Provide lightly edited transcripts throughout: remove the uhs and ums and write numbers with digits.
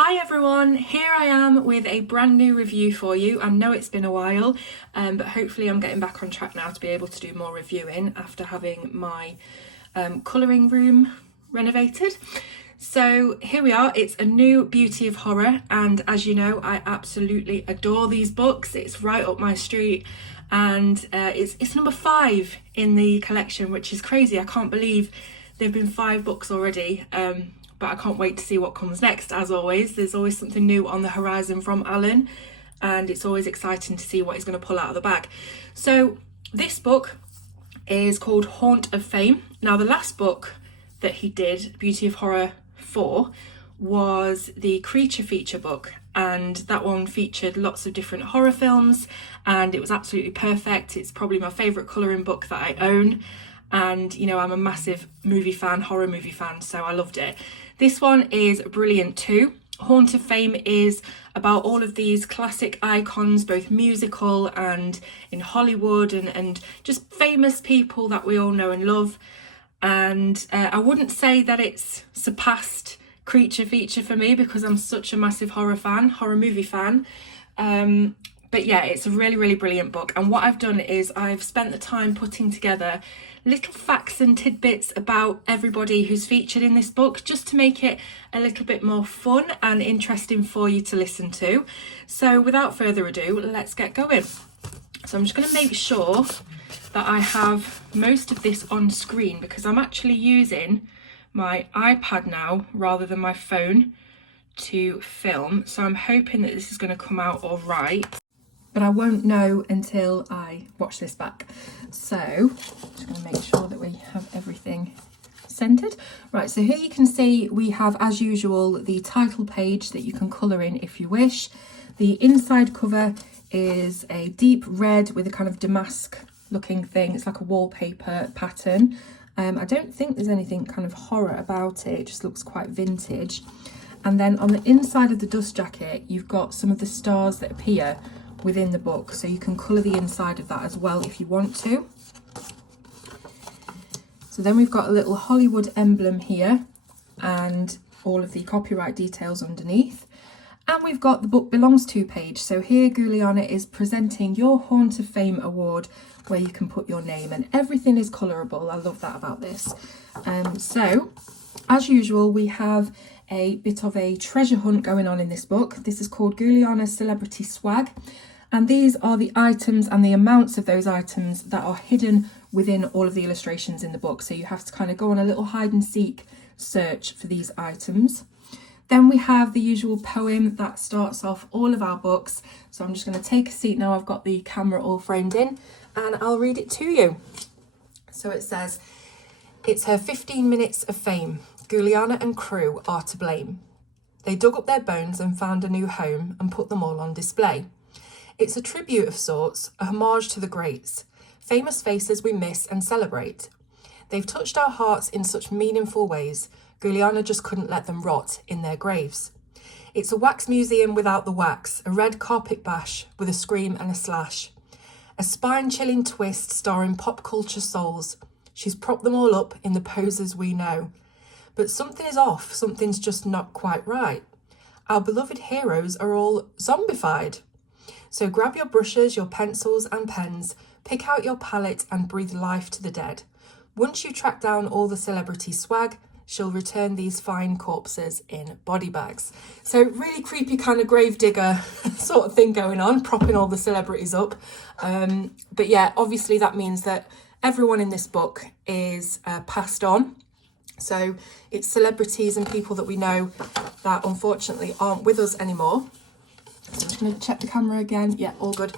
Hi everyone, here I am with a brand new review for you. I know it's been a while, but hopefully I'm getting back on track now to be able to do more reviewing after having my colouring room renovated. So here we are, it's a new Beauty of Horror, and as you know, I absolutely adore these books. It's right up my street, and it's number 5 in the collection, which is crazy. I can't believe there've been 5 books already. But I can't wait to see what comes next. As always, there's always something new on the horizon from Alan, and it's always exciting to see what he's going to pull out of the bag. So this book is called Haunt of Fame. Now, the last book that he did, Beauty of Horror 4, was the Creature feature book, and that one featured lots of different horror films, and it was absolutely perfect. It's probably my favourite colouring book that I own. And you know, I'm a massive movie fan, horror movie fan, so I loved it. This one is brilliant too. Haunt of Fame is about all of these classic icons, both musical and in Hollywood, and just famous people that we all know and love. And I wouldn't say that it's surpassed Creature feature for me, because I'm such a massive horror movie fan. But yeah, it's a really brilliant book. And what I've done is I've spent the time putting together little facts and tidbits about everybody who's featured in this book, just to make it a little bit more fun and interesting for you to listen to. So without further ado, let's get going. So I'm just going to make sure that I have most of this on screen, because I'm actually using my iPad now rather than my phone to film. So I'm hoping that this is going to come out all right, but I won't know until I watch this back. So just going to make sure that we have everything centered. Right, so here you can see we have, as usual, the title page that you can colour in if you wish. The inside cover is a deep red with a kind of damask looking thing. It's like a wallpaper pattern. I don't think there's anything kind of horror about it. It just looks quite vintage. And then on the inside of the dust jacket, you've got some of the stars that appear within the book, so you can colour the inside of that as well if you want to. So then we've got a little Hollywood emblem here and all of the copyright details underneath. And we've got the book belongs to page. So here Guliana is presenting your Haunt of Fame award, where you can put your name, and everything is colourable. I love that about this. So as usual, we have a bit of a treasure hunt going on in this book. This is called Guliana's Celebrity Swag, and these are the items and the amounts of those items that are hidden within all of the illustrations in the book. So you have to kind of go on a little hide and seek search for these items. Then we have the usual poem that starts off all of our books. So I'm just going to take a seat now. I've got the camera all framed in, and I'll read it to you. So it says, "It's her 15 minutes of fame. Guliana and crew are to blame. They dug up their bones and found a new home and put them all on display. It's a tribute of sorts, a homage to the greats, famous faces we miss and celebrate. They've touched our hearts in such meaningful ways, Guliana just couldn't let them rot in their graves. It's a wax museum without the wax, a red carpet bash with a scream and a slash. A spine-chilling twist starring pop culture souls. She's propped them all up in the poses we know. But something is off, something's just not quite right. Our beloved heroes are all zombified. So grab your brushes, your pencils and pens, pick out your palette and breathe life to the dead. Once you track down all the celebrity swag, she'll return these fine corpses in body bags." So really creepy kind of gravedigger sort of thing going on, propping all the celebrities up. But yeah, obviously that means that everyone in this book is passed on. So it's celebrities and people that we know that unfortunately aren't with us anymore. So I'm just going to check the camera again. Yeah, all good.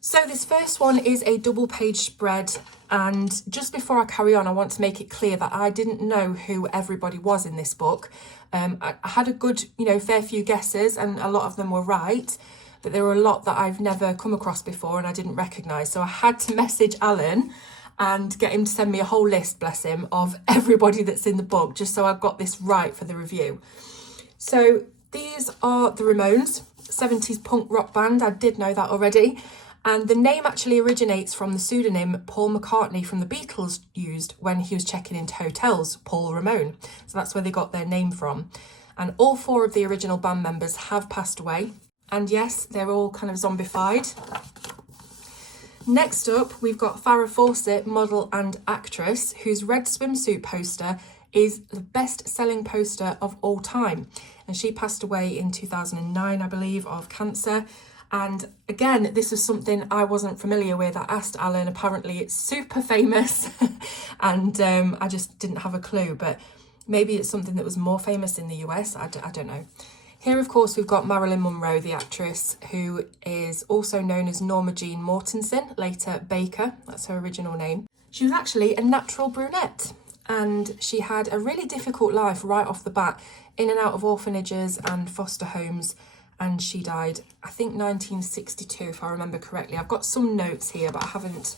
So this first one is a double page spread, and just before I carry on, I want to make it clear that I didn't know who everybody was in this book. I had a good, fair few guesses, and a lot of them were right, but there were a lot that I've never come across before and I didn't recognise. So I had to message Alan and get him to send me a whole list, bless him, of everybody that's in the book, just so I've got this right for the review. So these are the Ramones, 70s punk rock band. I did know that already. And the name actually originates from the pseudonym Paul McCartney from the Beatles used when he was checking into hotels, Paul Ramone. So that's where they got their name from. And all 4 of the original band members have passed away. And yes, they're all kind of zombified. Next up, we've got Farrah Fawcett, model and actress, whose red swimsuit poster is the best-selling poster of all time. And she passed away in 2009, I believe, of cancer. And again, this was something I wasn't familiar with. I asked Alan, apparently it's super famous, and I just didn't have a clue, but maybe it's something that was more famous in the US, I don't know. Here, of course, we've got Marilyn Monroe, the actress, who is also known as Norma Jean Mortensen, later Baker, that's her original name. She was actually a natural brunette, and she had a really difficult life right off the bat, in and out of orphanages and foster homes, and she died, I think, 1962, if I remember correctly. I've got some notes here, but I haven't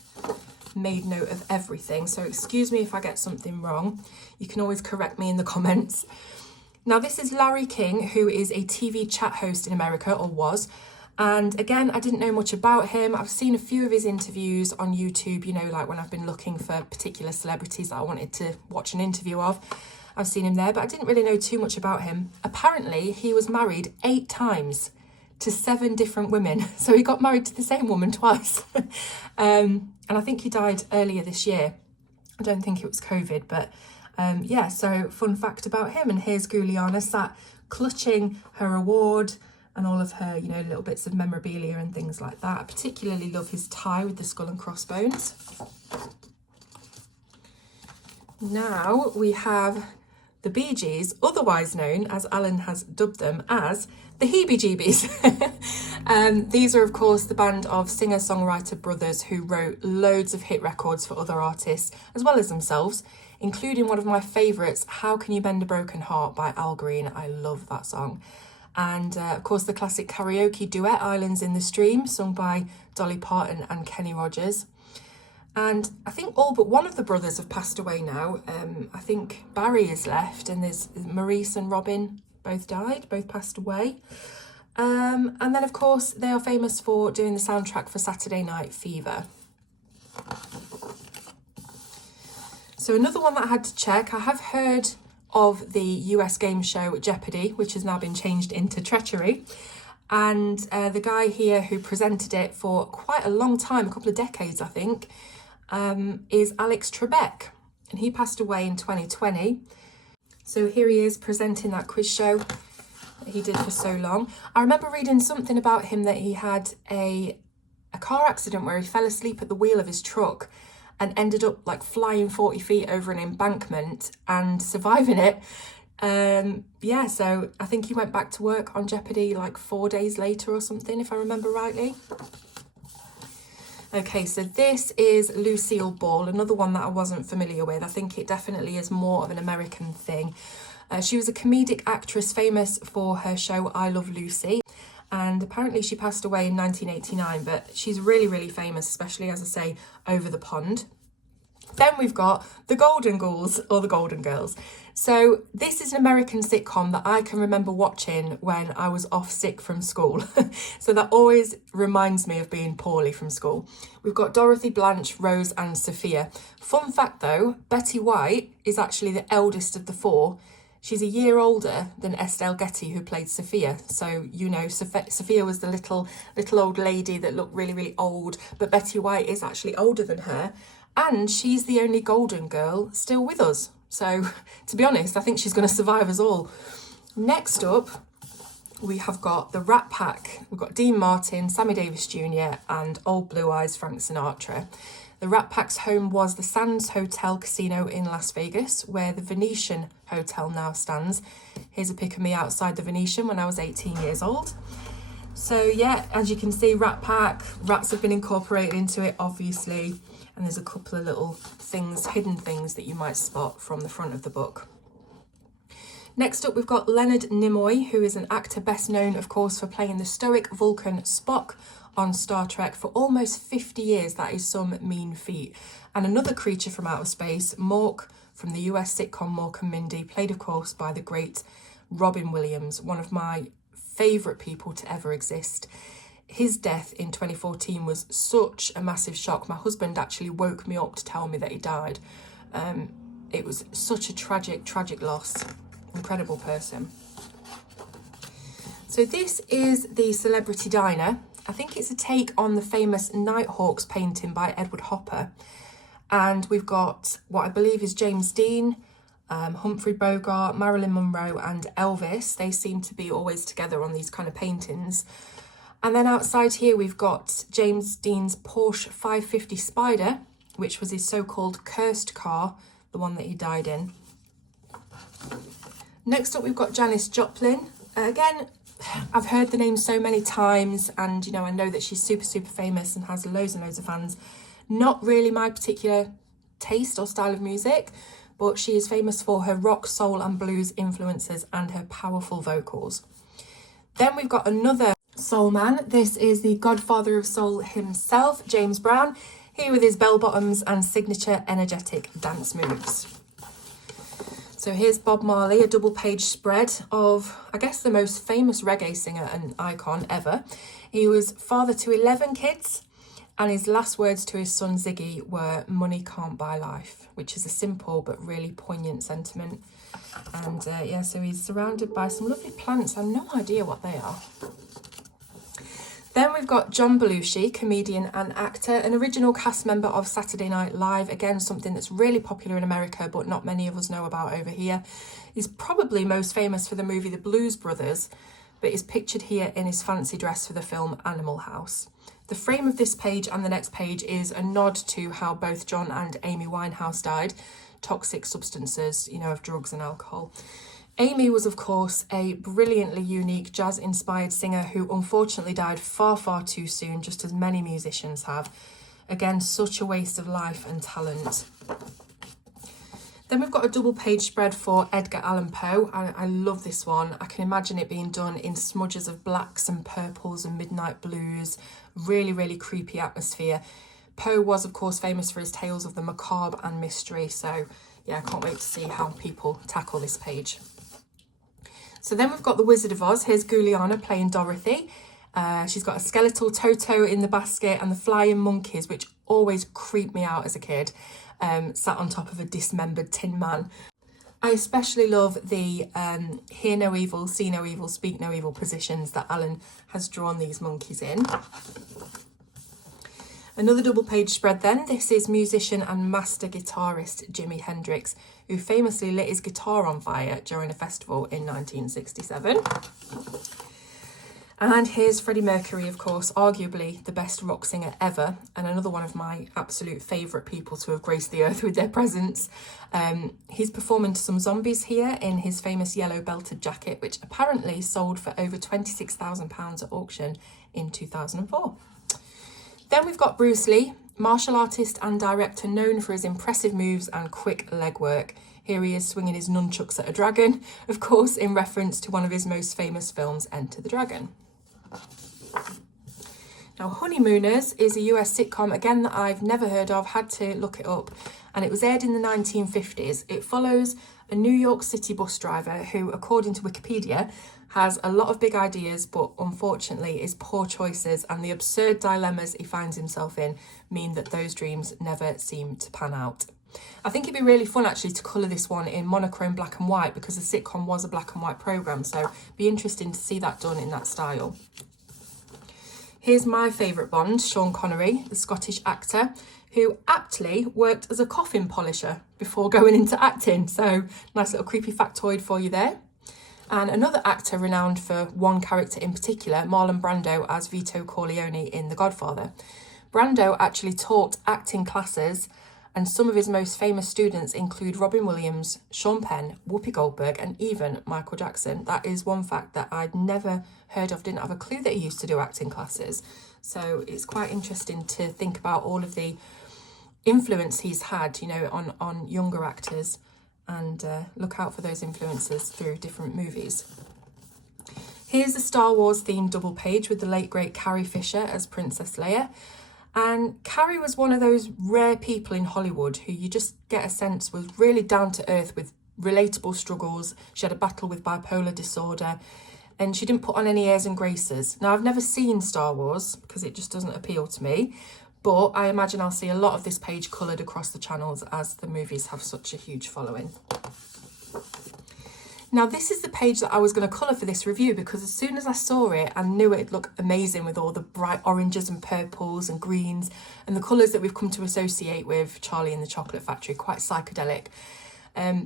made note of everything, so excuse me if I get something wrong. You can always correct me in the comments. Now, this is Larry King, who is a TV chat host in America, or was. And again, I didn't know much about him. I've seen a few of his interviews on YouTube, you know, like when I've been looking for particular celebrities that I wanted to watch an interview of. I've seen him there, but I didn't really know too much about him. Apparently, he was married 8 times to 7 different women. So he got married to the same woman twice. And I think he died earlier this year. I don't think it was COVID, but yeah, so fun fact about him. And here's Giuliana sat clutching her award and all of her, you know, little bits of memorabilia and things like that. I particularly love his tie with the skull and crossbones. Now we have the Bee Gees, otherwise known, as Alan has dubbed them, as the Heebie-Jeebies. These are, of course, the band of singer-songwriter brothers who wrote loads of hit records for other artists, as well as themselves, including one of my favourites, How Can You Mend a Broken Heart by Al Green. I love that song. And, of course, the classic karaoke duet, Islands in the Stream, sung by Dolly Parton and Kenny Rogers. And I think all but one of the brothers have passed away now. I think Barry is left, and there's Maurice and Robin both died, both passed away. And then, of course, they are famous for doing the soundtrack for Saturday Night Fever. So another one that I had to check, I have heard of the US game show Jeopardy, which has now been changed into Treachery. And the guy here who presented it for quite a long time, a couple of decades, I think, is Alex Trebek, and he passed away in 2020. So here he is presenting that quiz show that he did for so long. I remember reading something about him that he had a car accident where he fell asleep at the wheel of his truck and ended up like flying 40 feet over an embankment and surviving it. Yeah, so I think he went back to work on Jeopardy like 4 days later or something, if I remember rightly. Okay, so this is Lucille Ball, another one that I wasn't familiar with. I think it definitely is more of an American thing. She was a comedic actress famous for her show I Love Lucy, and apparently she passed away in 1989, but she's really, really famous, especially, as I say, over the pond. Then we've got the Golden Girls, or the Golden Girls. So this is an American sitcom that I can remember watching when I was off sick from school. So that always reminds me of being poorly from school. We've got Dorothy, Blanche, Rose and Sophia. Fun fact though, Betty White is actually the eldest of the 4. She's a year older than Estelle Getty, who played Sophia. So, you know, Sophia was the little old lady that looked really, really old, but Betty White is actually older than her. And she's the only Golden Girl still with us. So, to be honest, I think she's going to survive us all. Next up, we have got the Rat Pack. We've got Dean Martin, Sammy Davis Jr. and Old Blue Eyes Frank Sinatra. The Rat Pack's home was the Sands Hotel Casino in Las Vegas, where the Venetian Hotel now stands. Here's a pic of me outside the Venetian when I was 18 years old. So yeah, as you can see, Rat Pack, rats have been incorporated into it, obviously. And there's a couple of little things, hidden things that you might spot from the front of the book. Next up, we've got Leonard Nimoy, who is an actor best known, of course, for playing the stoic Vulcan Spock on Star Trek for almost 50 years. That is some mean feat. And another creature from outer space, Mork, from the US sitcom Mork and Mindy, played, of course, by the great Robin Williams, one of my favourite people to ever exist. His death in 2014 was such a massive shock. My husband actually woke me up to tell me that he died. It was such a tragic loss. Incredible person. So this is the Celebrity Diner. I think it's a take on the famous Nighthawks painting by Edward Hopper. And we've got what I believe is James Dean, Humphrey Bogart, Marilyn Monroe and Elvis. They seem to be always together on these kind of paintings. And then outside here we've got James Dean's Porsche 550 Spider, which was his so-called cursed car, the one that he died in. Next up we've got Janis Joplin. Again, I've heard the name so many times, and I know that she's super famous and has loads and loads of fans. Not really my particular taste or style of music, but she is famous for her rock, soul and blues influences and her powerful vocals. Then we've got another soul man. This is the godfather of soul himself, James Brown, here with his bell bottoms and signature energetic dance moves. So here's Bob Marley, a double page spread of, I guess, the most famous reggae singer and icon ever. He was father to 11 kids, and his last words to his son Ziggy were, "Money can't buy life," which is a simple but really poignant sentiment. And yeah, so he's surrounded by some lovely plants. I have no idea what they are. Then we've got John Belushi, comedian and actor, an original cast member of Saturday Night Live. Again, something that's really popular in America, but not many of us know about over here. He's probably most famous for the movie The Blues Brothers, but is pictured here in his fancy dress for the film Animal House. The frame of this page and the next page is a nod to how both John and Amy Winehouse died. Toxic substances, of drugs and alcohol. Amy was, of course, a brilliantly unique jazz-inspired singer who unfortunately died far too soon, just as many musicians have. Again, such a waste of life and talent. Then we've got a double page spread for Edgar Allan Poe. I love this one. I can imagine it being done in smudges of blacks and purples and midnight blues. Really creepy atmosphere. Poe was, of course, famous for his tales of the macabre and mystery. So, yeah, I can't wait to see how people tackle this page. So then we've got The Wizard of Oz. Here's Guliana playing Dorothy. She's got a skeletal Toto in the basket and the flying monkeys, which always creeped me out as a kid, sat on top of a dismembered Tin Man. I especially love the hear no evil, see no evil, speak no evil positions that Alan has drawn these monkeys in. Another double page spread then. This is musician and master guitarist Jimi Hendrix, who famously lit his guitar on fire during a festival in 1967. And here's Freddie Mercury, of course, arguably the best rock singer ever, and another one of my absolute favourite people to have graced the earth with their presence. He's performing to some zombies here in his famous yellow belted jacket, which apparently sold for over £26,000 at auction in 2004. Then we've got Bruce Lee, martial artist and director known for his impressive moves and quick leg work. Here he is swinging his nunchucks at a dragon, of course in reference to one of his most famous films, Enter the Dragon. Now, Honeymooners is a US sitcom, again, that I've never heard of, had to look it up, and it was aired in the 1950s. It follows a New York City bus driver who, according to Wikipedia, has a lot of big ideas, but unfortunately his poor choices and the absurd dilemmas he finds himself in mean that those dreams never seem to pan out. I think it'd be really fun actually to colour this one in monochrome black and white, because the sitcom was a black and white programme, so it'd be interesting to see that done in that style. Here's my favourite Bond, Sean Connery, the Scottish actor, who aptly worked as a coffin polisher before going into acting. So nice little creepy factoid for you there. And another actor renowned for one character in particular, Marlon Brando as Vito Corleone in The Godfather. Brando actually taught acting classes, and some of his most famous students include Robin Williams, Sean Penn, Whoopi Goldberg, and even Michael Jackson. That is one fact that I'd never heard of, didn't have a clue that he used to do acting classes. So it's quite interesting to think about all of the influence he's had, on younger actors, and look out for those influences through different movies. Here's a Star Wars themed double page with the late great Carrie Fisher as Princess Leia. And Carrie was one of those rare people in Hollywood who you just get a sense was really down to earth with relatable struggles. She had a battle with bipolar disorder, and she didn't put on any airs and graces. Now, I've never seen Star Wars because it just doesn't appeal to me, but I imagine I'll see a lot of this page coloured across the channels as the movies have such a huge following. Now this is the page that I was going to colour for this review, because as soon as I saw it, I knew it'd look amazing with all the bright oranges and purples and greens and the colours that we've come to associate with Charlie and the Chocolate Factory, quite psychedelic.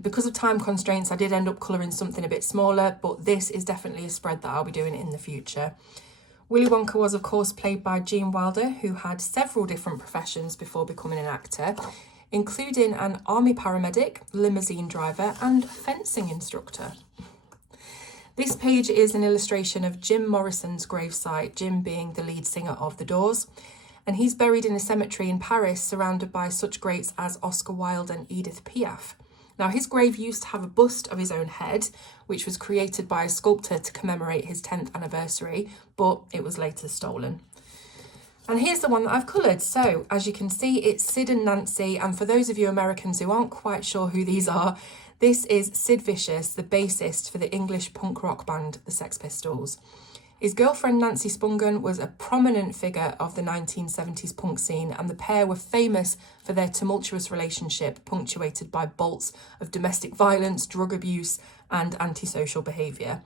Because of time constraints, I did end up colouring something a bit smaller, but this is definitely a spread that I'll be doing in the future. Willy Wonka was of course played by Gene Wilder, who had several different professions before becoming an actor, including an army paramedic, limousine driver and fencing instructor. This page is an illustration of Jim Morrison's gravesite, Jim being the lead singer of The Doors, and he's buried in a cemetery in Paris surrounded by such greats as Oscar Wilde and Edith Piaf. Now his grave used to have a bust of his own head, which was created by a sculptor to commemorate his 10th anniversary, but it was later stolen. And here's the one that I've coloured. So as you can see, it's Sid and Nancy. And for those of you Americans who aren't quite sure who these are, this is Sid Vicious, the bassist for the English punk rock band, the Sex Pistols. His girlfriend Nancy Spungen was a prominent figure of the 1970s punk scene, and the pair were famous for their tumultuous relationship, punctuated by bolts of domestic violence, drug abuse and antisocial behaviour.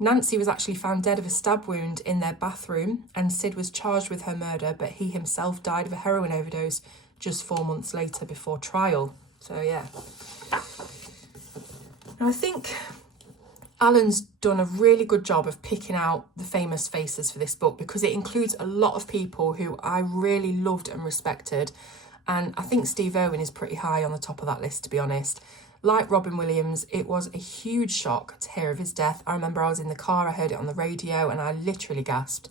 Nancy was actually found dead of a stab wound in their bathroom, and Sid was charged with her murder, but he himself died of a heroin overdose just 4 months later before trial. So yeah. Now I think Alan's done a really good job of picking out the famous faces for this book, because it includes a lot of people who I really loved and respected, and I think Steve Irwin is pretty high on the top of that list, to be honest. Like Robin Williams, it was a huge shock to hear of his death. I remember I was in the car, I heard it on the radio and I literally gasped.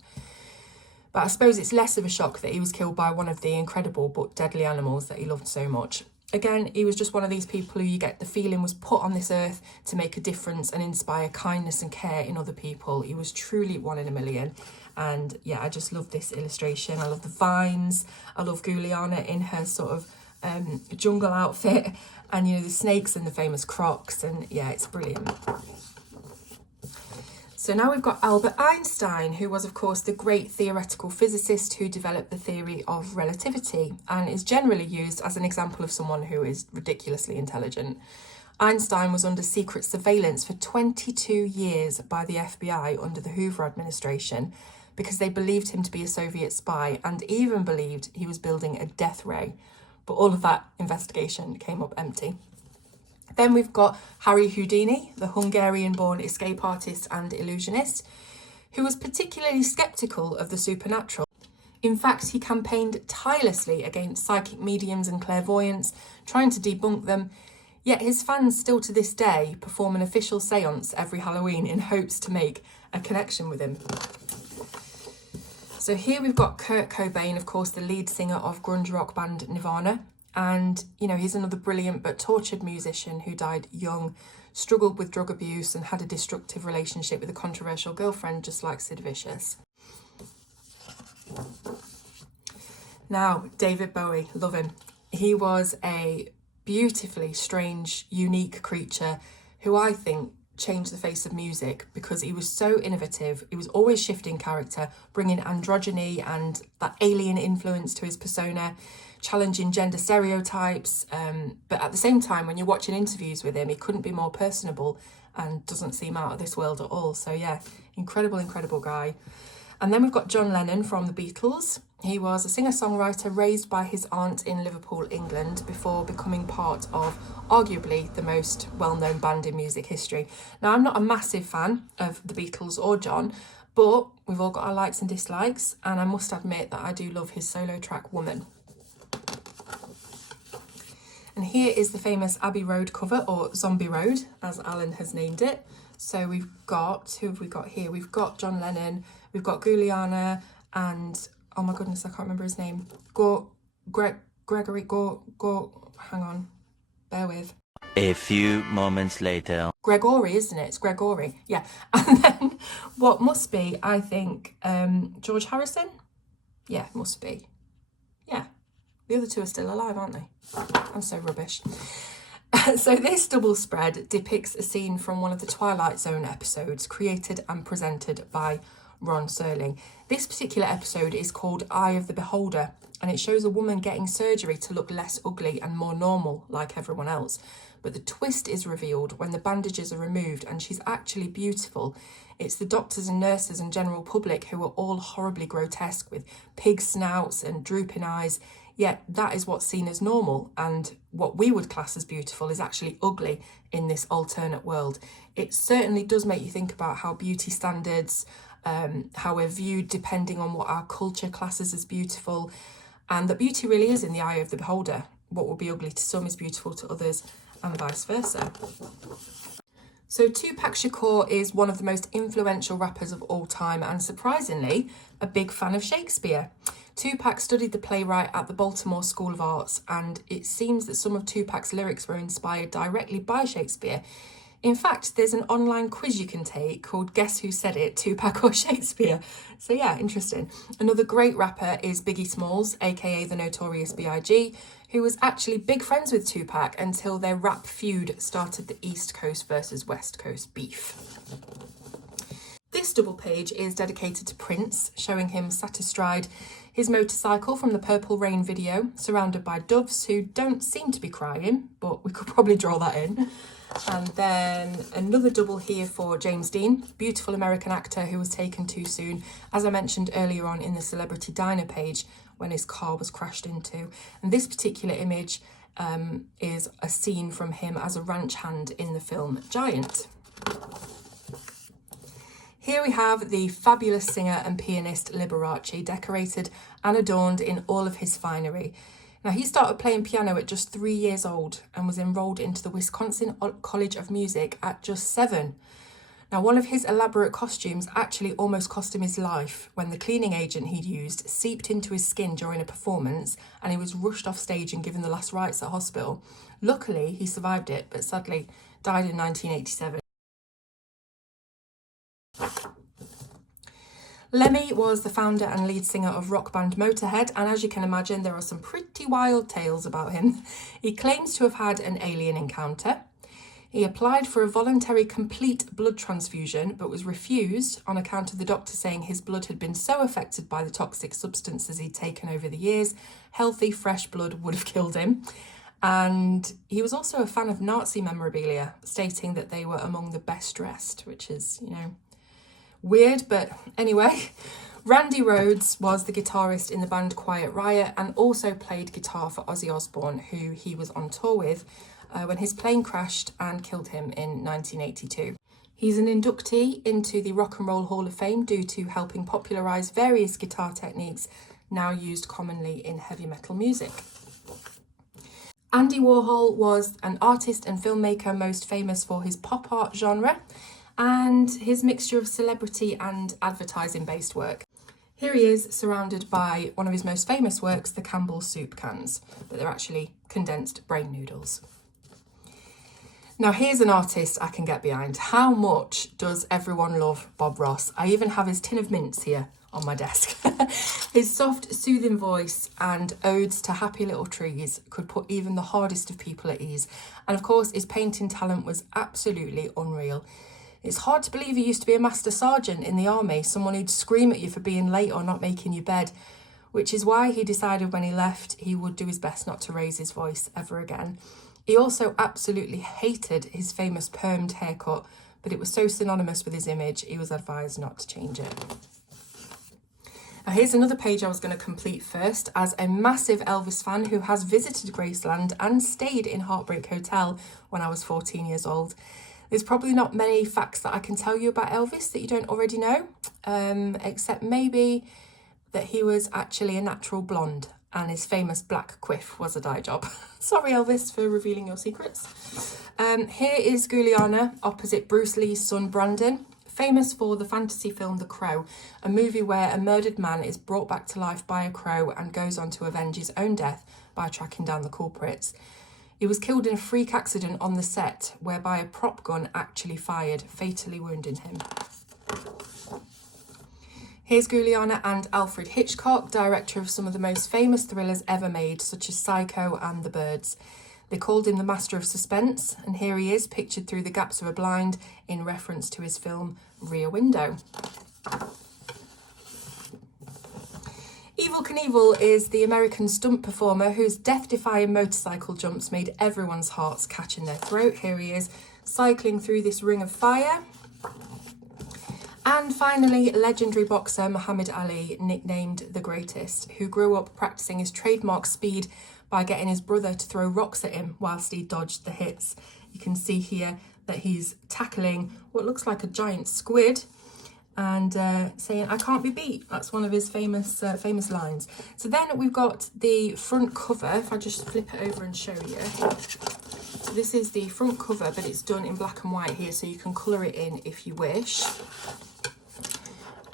But I suppose it's less of a shock that he was killed by one of the incredible but deadly animals that he loved so much. Again, he was just one of these people who you get the feeling was put on this earth to make a difference and inspire kindness and care in other people. He was truly one in a million. And yeah, I just love this illustration. I love the vines. I love Guliana in her sort of jungle outfit, and you know, the snakes and the famous crocs, and yeah, it's brilliant. So now we've got Albert Einstein, who was of course the great theoretical physicist who developed the theory of relativity and is generally used as an example of someone who is ridiculously intelligent. Einstein was under secret surveillance for 22 years by the FBI under the Hoover administration because they believed him to be a Soviet spy and even believed he was building a death ray. But all of that investigation came up empty. Then we've got Harry Houdini, the Hungarian-born escape artist and illusionist, who was particularly sceptical of the supernatural. In fact, he campaigned tirelessly against psychic mediums and clairvoyants, trying to debunk them, yet his fans still to this day perform an official séance every Halloween in hopes to make a connection with him. So here we've got Kurt Cobain, of course, the lead singer of grunge rock band Nirvana. And, you know, he's another brilliant but tortured musician who died young, struggled with drug abuse and had a destructive relationship with a controversial girlfriend, just like Sid Vicious. Now, David Bowie, love him. He was a beautifully strange, unique creature who I think changed the face of music because he was so innovative. He was always shifting character, bringing androgyny and that alien influence to his persona, challenging gender stereotypes, but at the same time, when you're watching interviews with him, he couldn't be more personable and doesn't seem out of this world at all. So yeah, incredible guy. And then we've got John Lennon from the Beatles. He was a singer-songwriter raised by his aunt in Liverpool, England, before becoming part of arguably the most well-known band in music history. Now, I'm not a massive fan of the Beatles or John, but we've all got our likes and dislikes, and I must admit that I do love his solo track Woman. And here is the famous Abbey Road cover, or Zombie Road, as Alan has named it. So we've got, who have we got here? We've got John Lennon, we've got Guliana, and, oh my goodness, I can't remember his name. Gregory, hang on, bear with. A few moments later. Gregory, isn't it? It's Gregory, yeah. And then what must be, I think, George Harrison? Yeah, must be. Yeah. The other two are still alive, aren't they? I'm so rubbish. So this double spread depicts a scene from one of the Twilight Zone episodes created and presented by Ron Serling. This particular episode is called Eye of the Beholder, and it shows a woman getting surgery to look less ugly and more normal like everyone else. But the twist is revealed when the bandages are removed and she's actually beautiful. It's the doctors and nurses and general public who are all horribly grotesque with pig snouts and drooping eyes. Yet that is what's seen as normal, and what we would class as beautiful is actually ugly in this alternate world. It certainly does make you think about how beauty standards, how we're viewed depending on what our culture classes as beautiful, and that beauty really is in the eye of the beholder. What will be ugly to some is beautiful to others, and vice versa. So Tupac Shakur is one of the most influential rappers of all time, and surprisingly, a big fan of Shakespeare. Tupac studied the playwright at the Baltimore School of Arts, and it seems that some of Tupac's lyrics were inspired directly by Shakespeare. In fact, there's an online quiz you can take called Guess Who Said It, Tupac or Shakespeare? So yeah, interesting. Another great rapper is Biggie Smalls, aka the Notorious B.I.G., who was actually big friends with Tupac until their rap feud started the East Coast versus West Coast beef. This double page is dedicated to Prince, showing him sat astride his motorcycle from the Purple Rain video, surrounded by doves who don't seem to be crying, but we could probably draw that in. And then another double here for James Dean, beautiful American actor who was taken too soon, as I mentioned earlier on in the Celebrity Diner page, when his car was crashed into. And this particular image is a scene from him as a ranch hand in the film Giant. Here we have the fabulous singer and pianist Liberace, decorated and adorned in all of his finery. Now, he started playing piano at just 3 years old and was enrolled into the Wisconsin College of Music at just 7. Now, one of his elaborate costumes actually almost cost him his life when the cleaning agent he'd used seeped into his skin during a performance and he was rushed off stage and given the last rites at hospital. Luckily, he survived it, but sadly died in 1987. Lemmy was the founder and lead singer of rock band Motorhead, and as you can imagine, there are some pretty wild tales about him. He claims to have had an alien encounter. He applied for a voluntary complete blood transfusion, but was refused on account of the doctor saying his blood had been so affected by the toxic substances he'd taken over the years, healthy, fresh blood would have killed him. And he was also a fan of Nazi memorabilia, stating that they were among the best dressed, which is, weird, but anyway. Randy Rhoads was the guitarist in the band Quiet Riot and also played guitar for Ozzy Osbourne, who he was on tour with when his plane crashed and killed him in 1982. He's an inductee into the Rock and Roll Hall of Fame due to helping popularise various guitar techniques now used commonly in heavy metal music. Andy Warhol was an artist and filmmaker most famous for his pop art genre and his mixture of celebrity and advertising-based work. Here he is, surrounded by one of his most famous works, the Campbell's soup cans, but they're actually condensed brain noodles. Now here's an artist I can get behind. How much does everyone love Bob Ross? I even have his tin of mints here on my desk. His soft, soothing voice and odes to happy little trees could put even the hardest of people at ease. And of course, his painting talent was absolutely unreal. It's hard to believe he used to be a master sergeant in the army, someone who'd scream at you for being late or not making your bed, which is why he decided when he left he would do his best not to raise his voice ever again. He also absolutely hated his famous permed haircut, but it was so synonymous with his image, he was advised not to change it. Now here's another page I was going to complete first. As a massive Elvis fan who has visited Graceland and stayed in Heartbreak Hotel when I was 14 years old, there's probably not many facts that I can tell you about Elvis that you don't already know, except maybe that he was actually a natural blonde and his famous black quiff was a dye job. Sorry, Elvis, for revealing your secrets. Here is Guliana opposite Bruce Lee's son Brandon, famous for the fantasy film The Crow, a movie where a murdered man is brought back to life by a crow and goes on to avenge his own death by tracking down the culprits. He was killed in a freak accident on the set, whereby a prop gun actually fired, fatally wounding him. Here's Guliana and Alfred Hitchcock, director of some of the most famous thrillers ever made, such as Psycho and The Birds. They called him the master of suspense, and here he is, pictured through the gaps of a blind, in reference to his film Rear Window. Evel Knievel is the American stunt performer whose death-defying motorcycle jumps made everyone's hearts catch in their throat. Here he is, cycling through this ring of fire. And finally, legendary boxer Muhammad Ali, nicknamed The Greatest, who grew up practicing his trademark speed by getting his brother to throw rocks at him whilst he dodged the hits. You can see here that he's tackling what looks like a giant squid and saying, "I can't be beat." That's one of his famous lines. So then we've got the front cover. If I just flip it over and show you. So this is the front cover, but it's done in black and white here, so you can colour it in if you wish.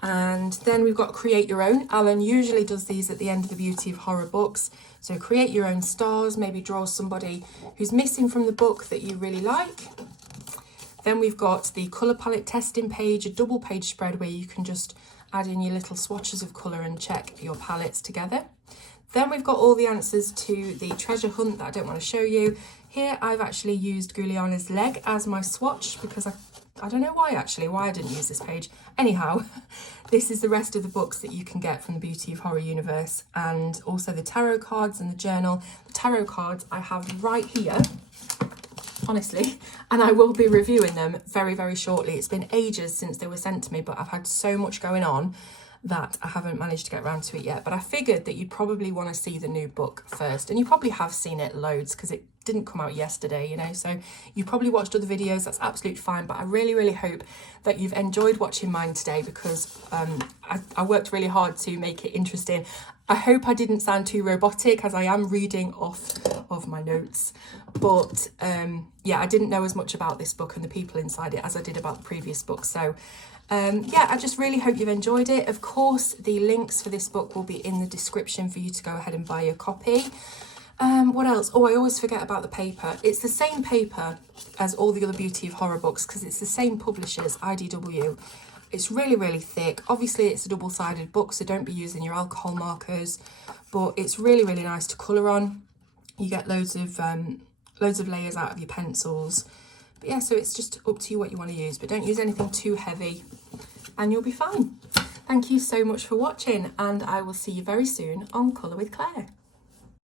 And then we've got Create Your Own. Alan usually does these at the end of the Beauty of Horror books. So create your own stars, maybe draw somebody who's missing from the book that you really like. Then we've got the colour palette testing page, a double page spread where you can just add in your little swatches of colour and check your palettes together. Then we've got all the answers to the treasure hunt that I don't want to show you. Here I've actually used Guliana's leg as my swatch because I don't know why I didn't use this page. Anyhow, this is the rest of the books that you can get from the Beauty of Horror universe, and also the tarot cards and the journal. The tarot cards I have right here, honestly, and I will be reviewing them very, very shortly. It's been ages since they were sent to me, but I've had so much going on that I haven't managed to get around to it yet. But I figured that you'd probably want to see the new book first, and you probably have seen it loads because it didn't come out yesterday, you know, so you probably watched other videos. That's absolutely fine, but I really, really hope that you've enjoyed watching mine today because I worked really hard to make it interesting. I hope I didn't sound too robotic as I am reading off of my notes, but yeah, I didn't know as much about this book and the people inside it as I did about the previous book. So yeah, I just really hope you've enjoyed it. Of course, the links for this book will be in the description for you to go ahead and buy your copy. What else? Oh, I always forget about the paper. It's the same paper as all the other Beauty of Horror books because it's the same publishers, IDW. It's really, really thick. Obviously, it's a double-sided book, so don't be using your alcohol markers, but it's really, really nice to colour on. You get loads of layers out of your pencils. But yeah, so it's just up to you what you want to use, but don't use anything too heavy and you'll be fine. Thank you so much for watching, and I will see you very soon on Colour with Claire.